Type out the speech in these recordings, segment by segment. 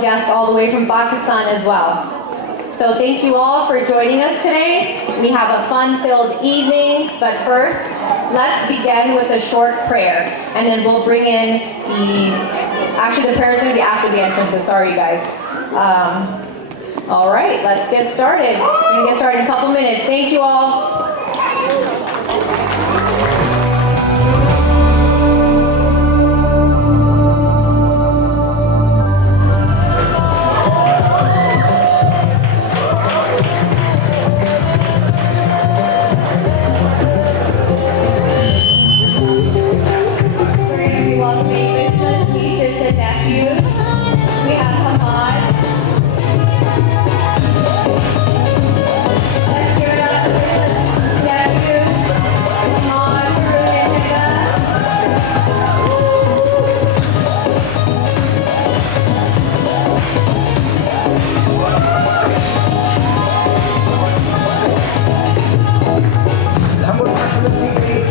special guest all the way from Pakistan as well. So thank you all for joining us today. We have a fun-filled evening, but first, let's begin with a short prayer, and then we'll bring in the prayer is going to be after the entrances, sorry you guys. All right, let's get started. We're going to get started in a couple minutes. Thank you all.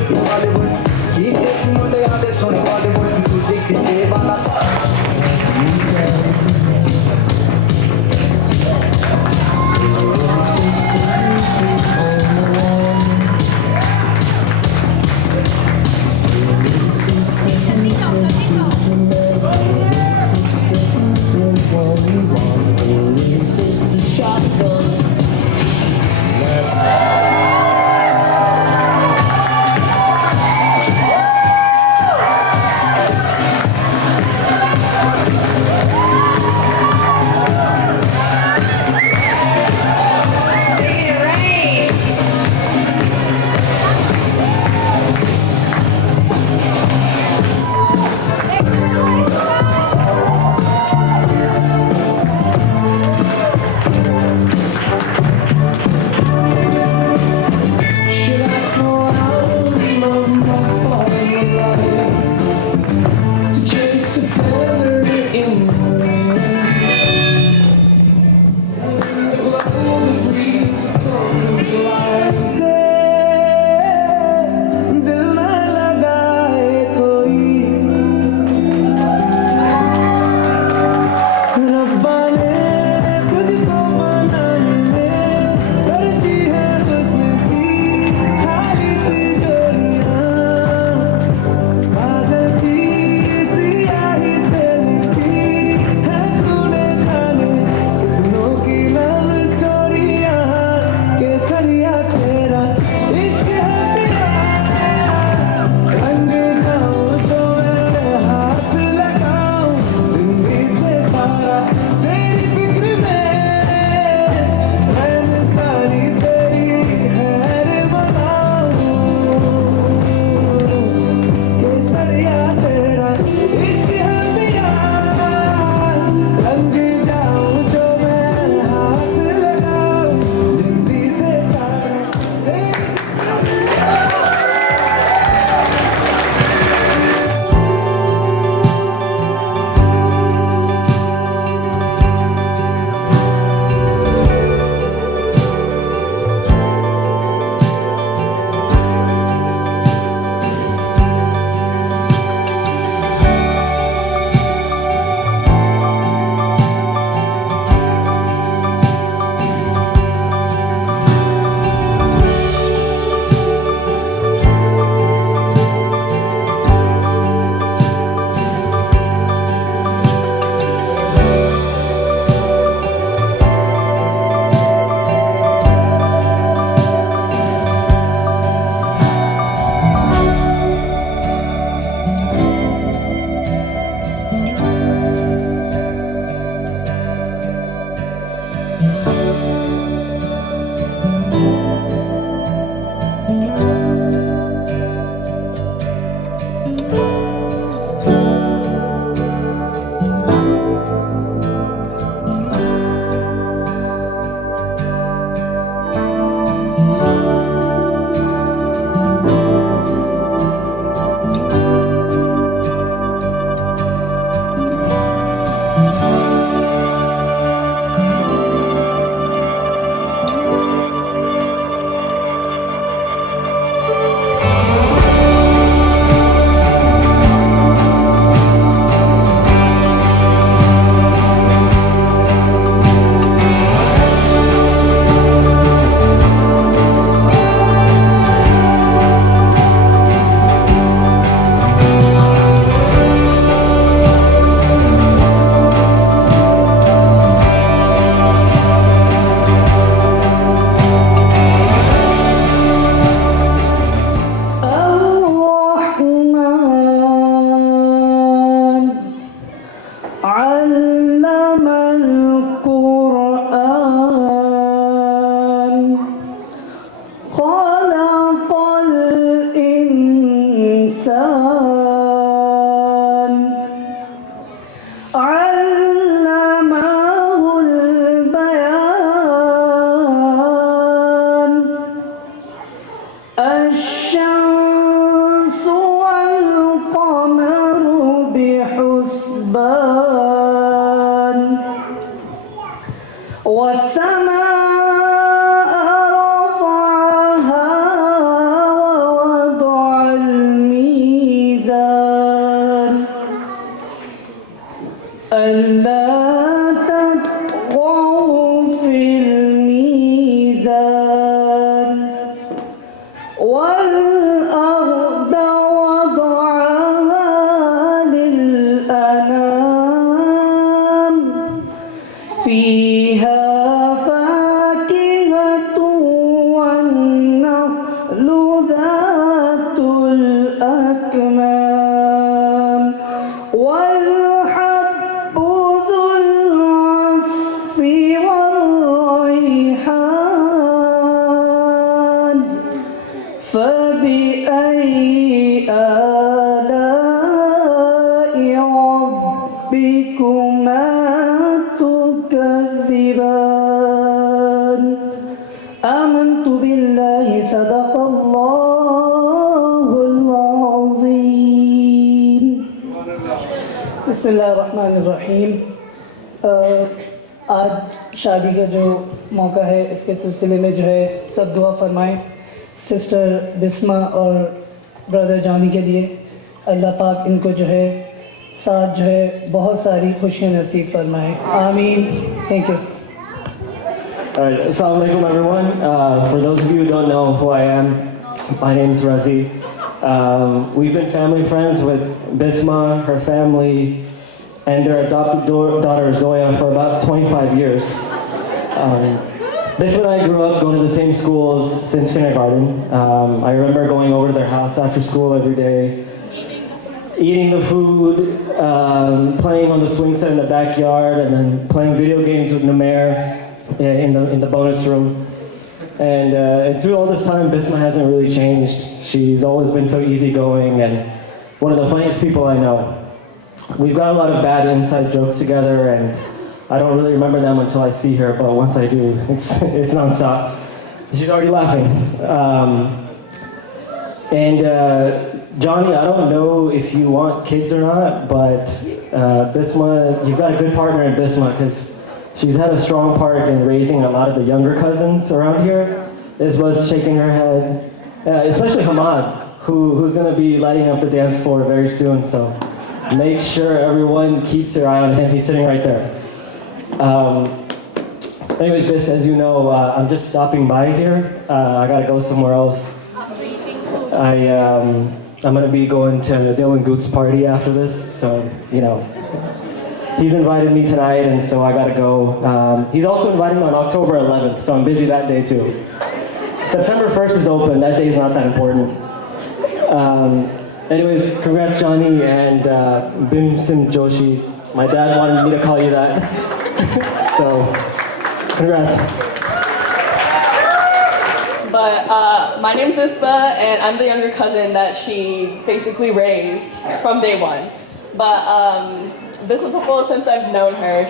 Bollywood, keep this Monday, all this on Bollywood music, they wanna ألا تطغوا في الميزان والأرض وضعها للأنام فيها فاكهة والنخل ذات الأكمام والحب ذو العصف والريحان فبأي آلاء ربكما تكذبان آمنت بالله صدق الله العظيم بسم الله الرحمن الرحیم आज शादी का जो मौका है इसके सिलसिले में जो है सब दुआ फरमाएं सिस्टर बिस्मा और ब्रदर जॉनी के लिए अल्लाह पाक इनको जो है साथ जो है बहुत सारी खुशियाँ नसीब फरमाएं आमीन thank you All right, assalamu alaikum everyone. For those of you who don't know who I am, my name is Razi. We've been family friends with Bisma, her family, and their adopted daughter Zoya for about 25 years. Bisma and I grew up going to the same schools since kindergarten. I remember going over to their house after school every day, eating the food, playing on the swing set in the backyard, and then playing video games with Namer in the bonus room. And through all this time, Bisma hasn't really changed. She's always been so easygoing and one of the funniest people I know. We've got a lot of bad inside jokes together, and I don't really remember them until I see her, but once I do, it's nonstop. She's already laughing. Johnny, I don't know if you want kids or not, but Bisma, you've got a good partner in Bisma, because she's had a strong part in raising a lot of the younger cousins around here, as well as shaking her head, especially Hamad, who's going to be lighting up the dance floor very soon, so make sure everyone keeps their eye on him. He's sitting right there. Anyways, Bis, as you know, I'm just stopping by here. I got to go somewhere else. I'm going to be going to Dylan Goot's party after this, so, you know, he's invited me tonight, and so I gotta go. He's also invited me on October 11th, so I'm busy that day too. September 1st is open, that day is not that important. Anyways, congrats Johnny and Bim Sim Joshi. My dad wanted me to call you that. So, congrats. But my name's Ispa, and I'm the younger cousin that she basically raised from day one. But this is before since I've known her.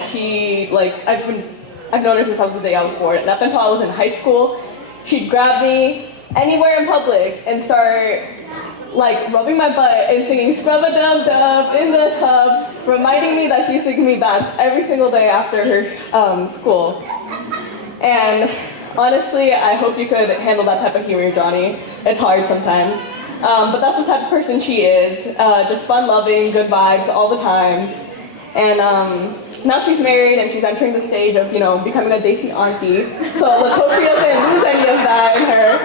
I've known her since I was the day I was born. And up until I was in high school, she'd grab me anywhere in public and start like rubbing my butt and singing Scrub-a-dub-dub in the tub, reminding me that she used to give me baths every single day after her school. And honestly, I hope you could handle that type of humor, Johnny. It's hard sometimes. But that's the type of person she is. Just fun-loving, good vibes all the time. And now she's married and she's entering the stage of, you know, becoming a Desi auntie. So let's hope she doesn't lose any of that in her.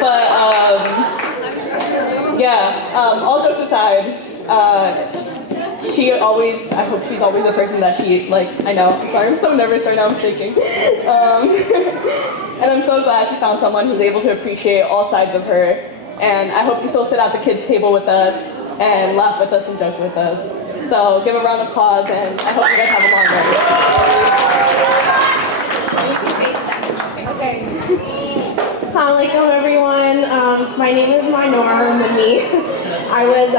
But all jokes aside, I hope she's always the person that she, I know, I'm sorry, I'm so nervous right now, I'm shaking. And I'm so glad she found someone who's able to appreciate all sides of her. And I hope you still sit at the kids' table with us and laugh with us and joke with us. So give a round of applause, and I hope you guys have a long day. Okay. Assalamu alaikum, everyone. My name is Minor Mani. I was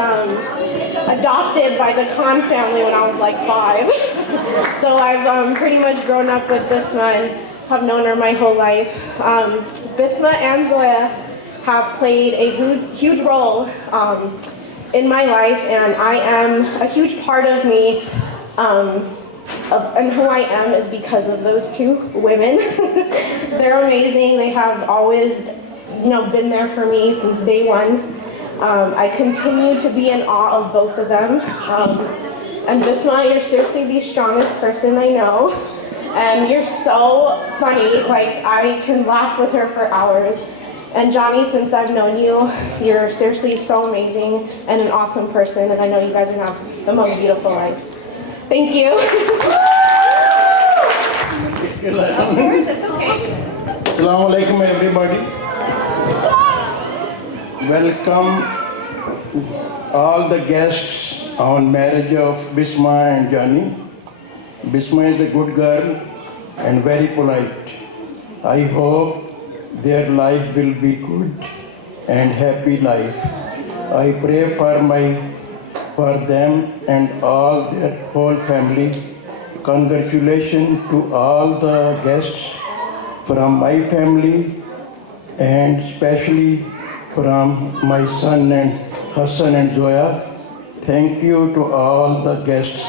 adopted by the Khan family when I was like 5. So I've pretty much grown up with Bisma and have known her my whole life. Bisma and Zoya have played a huge role in my life, and I am a huge part of me, and who I am is because of those two women. They're amazing. They have always, been there for me since day one. I continue to be in awe of both of them, And Bisma, you're seriously the strongest person I know. And you're so funny, like I can laugh with her for hours. And Johnny, since I've known you, you're seriously so amazing and an awesome person, and I know you guys are gonna have the most beautiful life. Thank you. Of course, it's okay. Assalamu alaikum everybody. Welcome all the guests on marriage of Bisma and Johnny. Bisma is a good girl and very polite. I hope their life will be good and happy life. I pray for them and all their whole family. Congratulations to all the guests from my family and especially from my son and Hassan and Zoya. Thank you to all the guests.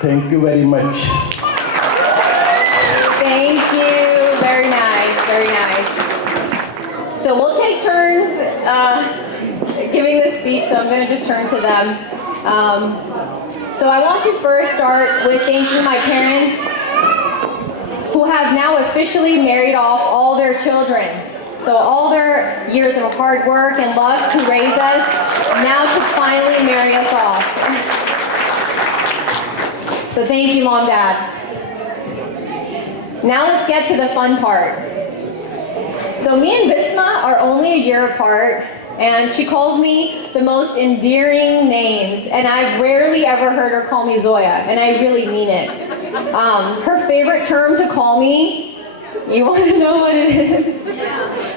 Thank you very much. Thank you. Very nice. Very nice. So we'll take turns giving this speech, so I'm going to just turn to them. So I want to first start with thanking my parents who have now officially married off all their children. So all their years of hard work and love to raise us, now to finally marry us off. So thank you, Mom, Dad. Now let's get to the fun part. So me and Bisma are only a year apart, and she calls me the most endearing names, and I've rarely ever heard her call me Zoya, and I really mean it. Her favorite term to call me, you want to know what it is?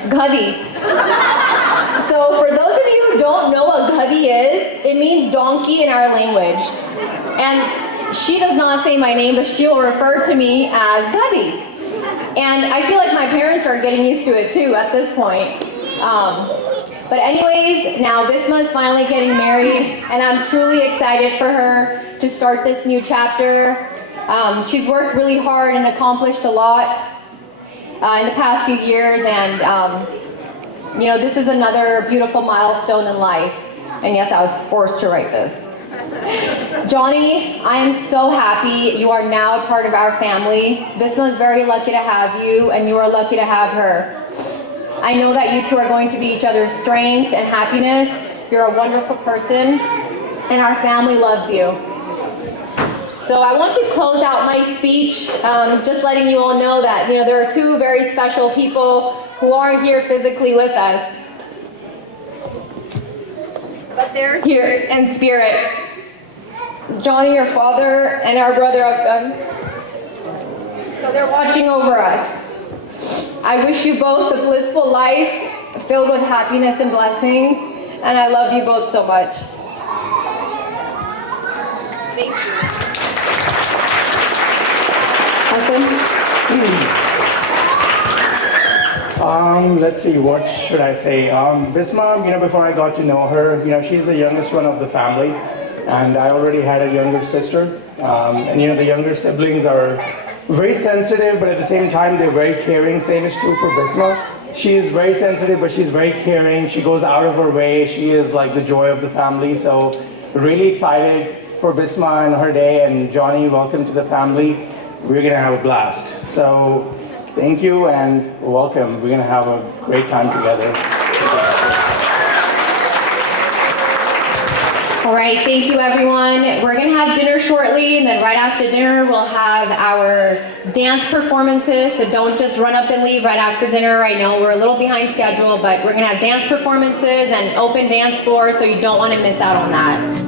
Gadi. So for those of you who don't know what Gadi is, it means donkey in our language. And she does not say my name, but she'll refer to me as Gadi. And I feel like my parents are getting used to it too at this point. But anyways, now Bisma is finally getting married, and I'm truly excited for her to start this new chapter. She's worked really hard and accomplished a lot in the past few years, and you know, this is another beautiful milestone in life. And yes, I was forced to write this. Johnny, I am so happy you are now a part of our family. Bisma is very lucky to have you, and you are lucky to have her. I know that you two are going to be each other's strength and happiness. You're a wonderful person, and our family loves you. So I want to close out my speech just letting you all know that, you know, there are two very special people who aren't here physically with us, but they're here in spirit. Johnny, your father, and our brother Afghan. So they're watching over us. I wish you both a blissful life filled with happiness and blessings, and I love you both so much. Thank you. Hassan? Let's see, what should I say? Bisma, you know, before I got to know her, you know, she's the youngest one of the family, and I already had a younger sister. And you know, the younger siblings are very sensitive, but at the same time, they're very caring. Same is true for Bisma. She is very sensitive, but she's very caring. She goes out of her way. She is like the joy of the family. So really excited for Bisma and her day. And Johnny, welcome to the family. We're gonna have a blast. So thank you and welcome. We're gonna have a great time together. All right, thank you everyone. We're gonna have dinner shortly, and then right after dinner we'll have our dance performances, so don't just run up and leave right after dinner. I know we're a little behind schedule, but we're gonna have dance performances and open dance floor, so you don't wanna miss out on that.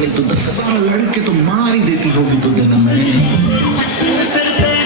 लड़के तो मार ही देती होगी तो दिन में